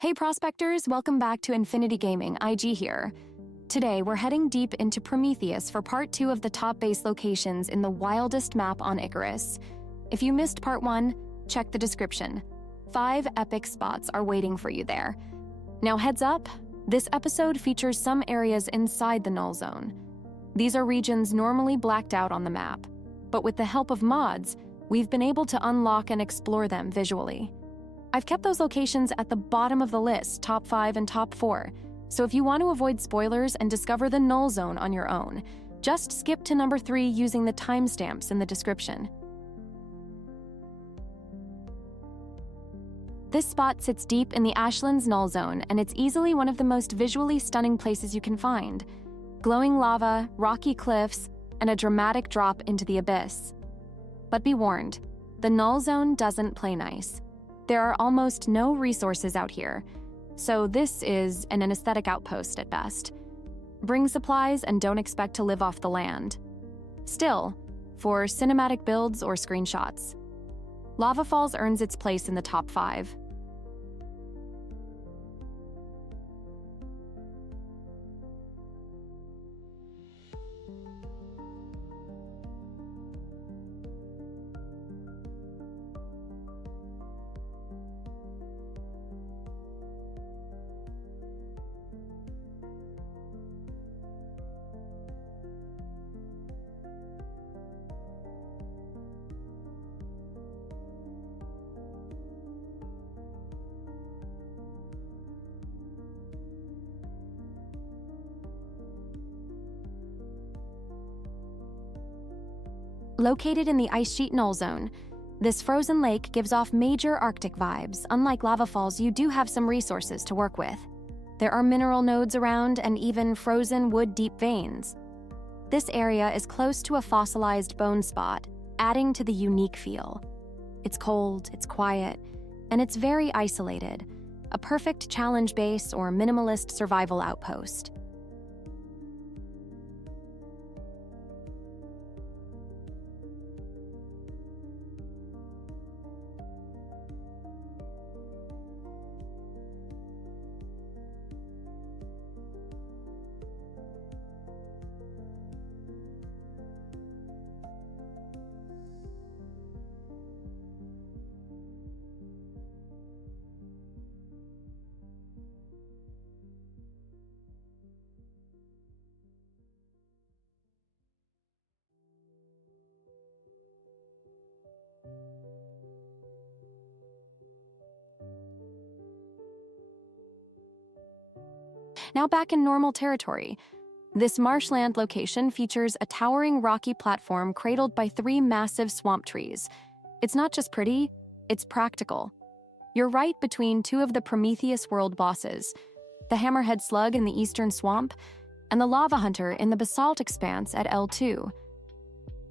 Hey Prospectors, welcome back to Infinity Gaming, IG here. Today we're heading deep into Prometheus for part 2 of the top base locations in the wildest map on Icarus. If you missed part 1, check the description. 5 epic spots are waiting for you there. Now heads up, this episode features some areas inside the Null Zone. These are regions normally blacked out on the map, but with the help of mods, we've been able to unlock and explore them visually. I've kept those locations at the bottom of the list, top 5 and top 4, so if you want to avoid spoilers and discover the Null Zone on your own, just skip to number 3 using the timestamps in the description. This spot sits deep in the Ashland's Null Zone, and it's easily one of the most visually stunning places you can find. Glowing lava, rocky cliffs, and a dramatic drop into the abyss. But be warned, the Null Zone doesn't play nice. There are almost no resources out here, so this is an aesthetic outpost at best. Bring supplies and don't expect to live off the land. Still, for cinematic builds or screenshots, Lava Falls earns its place in the top 5. Located in the ice sheet Null Zone, this frozen lake gives off major Arctic vibes. Unlike Lava Falls, you do have some resources to work with. There are mineral nodes around and even frozen wood-deep veins. This area is close to a fossilized bone spot, adding to the unique feel. It's cold, it's quiet, and it's very isolated, a perfect challenge base or minimalist survival outpost. Now back in normal territory, this marshland location features a towering rocky platform cradled by 3 massive swamp trees. It's not just pretty, it's practical. You're right between 2 of the Prometheus world bosses, the hammerhead slug in the eastern swamp and the lava hunter in the basalt expanse at L2.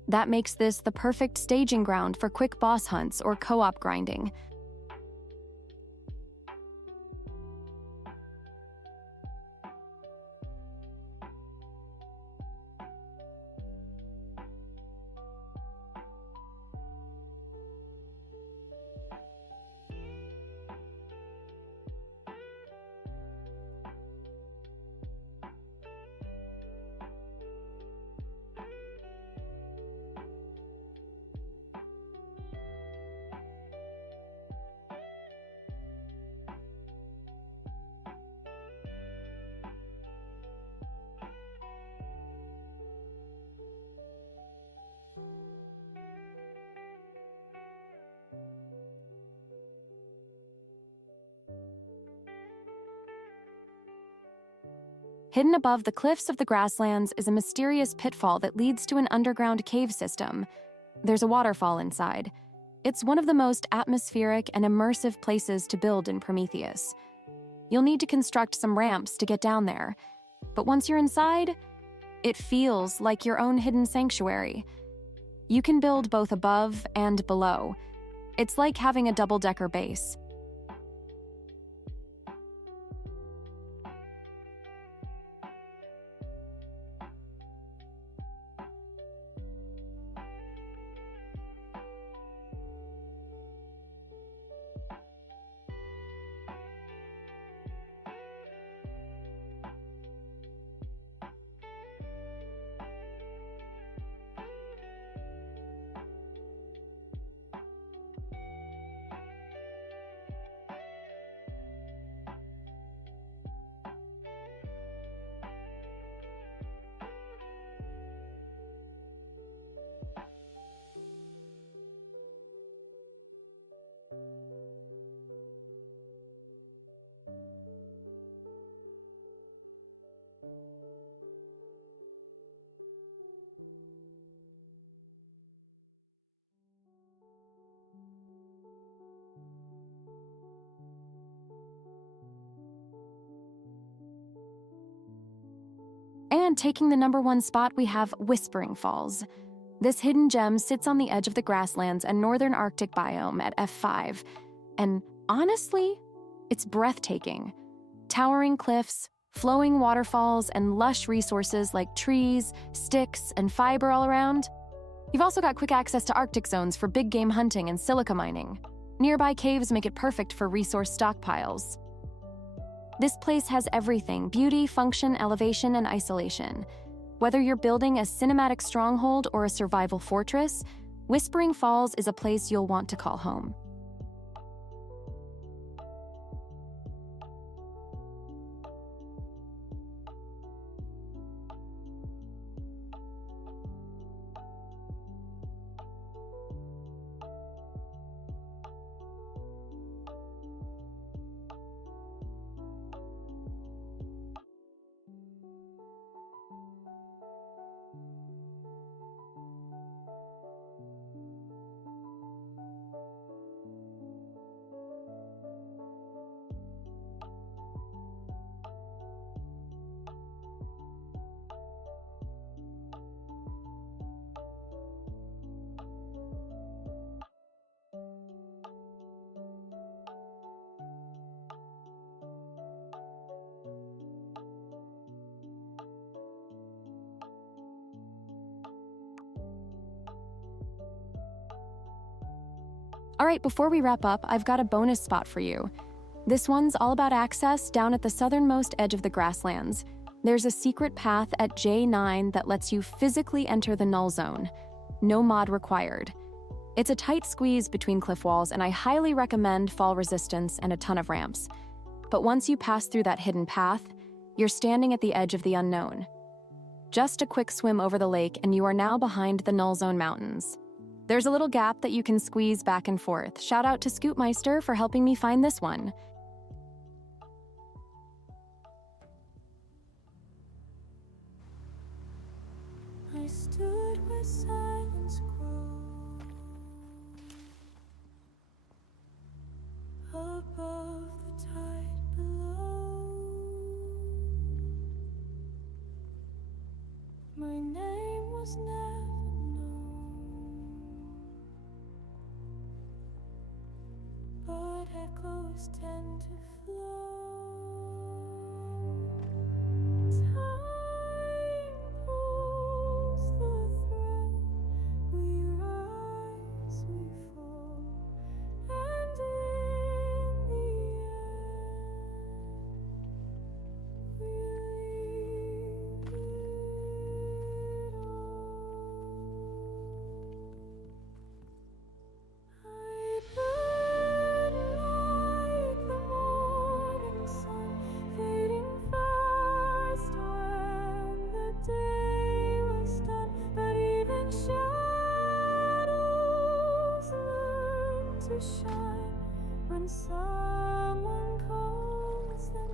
That makes this the perfect staging ground for quick boss hunts or co-op grinding. Hidden above the cliffs of the grasslands is a mysterious pitfall that leads to an underground cave system. There's a waterfall inside. It's one of the most atmospheric and immersive places to build in Prometheus. You'll need to construct some ramps to get down there, but once you're inside, it feels like your own hidden sanctuary. You can build both above and below. It's like having a double-decker base. And taking the #1 spot, we have Whispering Falls. This hidden gem sits on the edge of the grasslands and northern Arctic biome at F5. And honestly, it's breathtaking. Towering cliffs, flowing waterfalls, and lush resources like trees, sticks, and fiber all around. You've also got quick access to Arctic zones for big game hunting and silica mining. Nearby caves make it perfect for resource stockpiles. This place has everything: beauty, function, elevation, and isolation. Whether you're building a cinematic stronghold or a survival fortress, Whispering Falls is a place you'll want to call home. All right, before we wrap up, I've got a bonus spot for you. This one's all about access down at the southernmost edge of the grasslands. There's a secret path at J9 that lets you physically enter the Null Zone. No mod required. It's a tight squeeze between cliff walls, and I highly recommend fall resistance and a ton of ramps. But once you pass through that hidden path, you're standing at the edge of the unknown. Just a quick swim over the lake, and you are now behind the Null Zone mountains. There's a little gap that you can squeeze back and forth. Shout out to Scootmeister for helping me find this one. I stood where silence grew, above the tide below. My name was never known, but echoes tend to flow. Time pulls the thread, we rise, we fall, and in the end, we leave it all. I burn like the morning sun, fading fast when the day was done. But even shadows learn to shine when someone calls them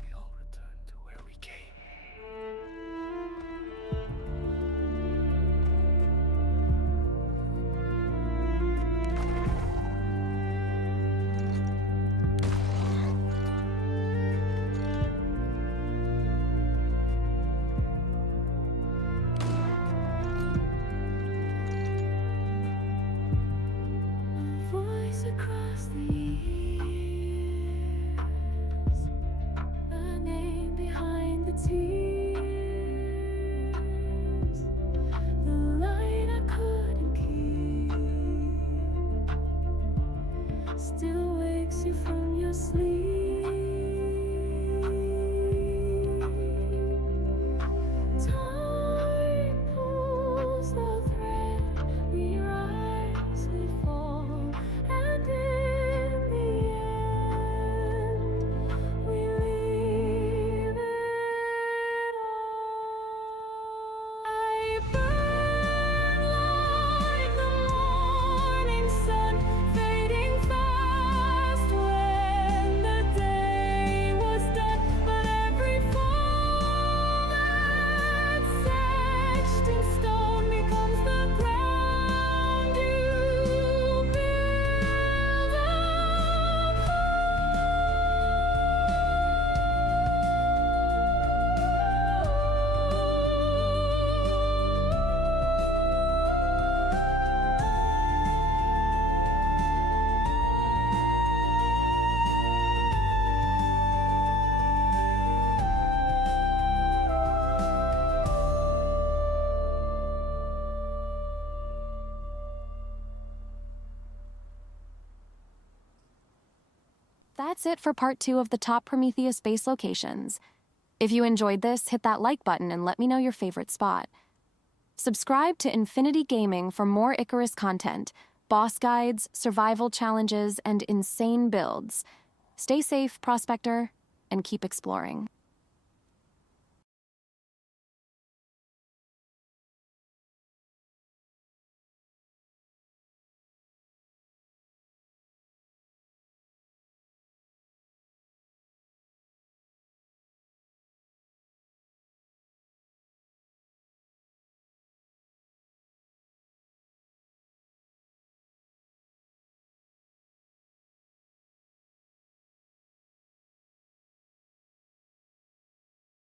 We all return to where we came. voice across the years, a name behind the tears, the light I couldn't keep, still wakes you from your sleep. Time that's it for part 2 of the top Prometheus base locations. If you enjoyed this, hit that like button and let me know your favorite spot. Subscribe to Infinity Gaming for more Icarus content, boss guides, survival challenges, and insane builds. Stay safe, Prospector, and keep exploring.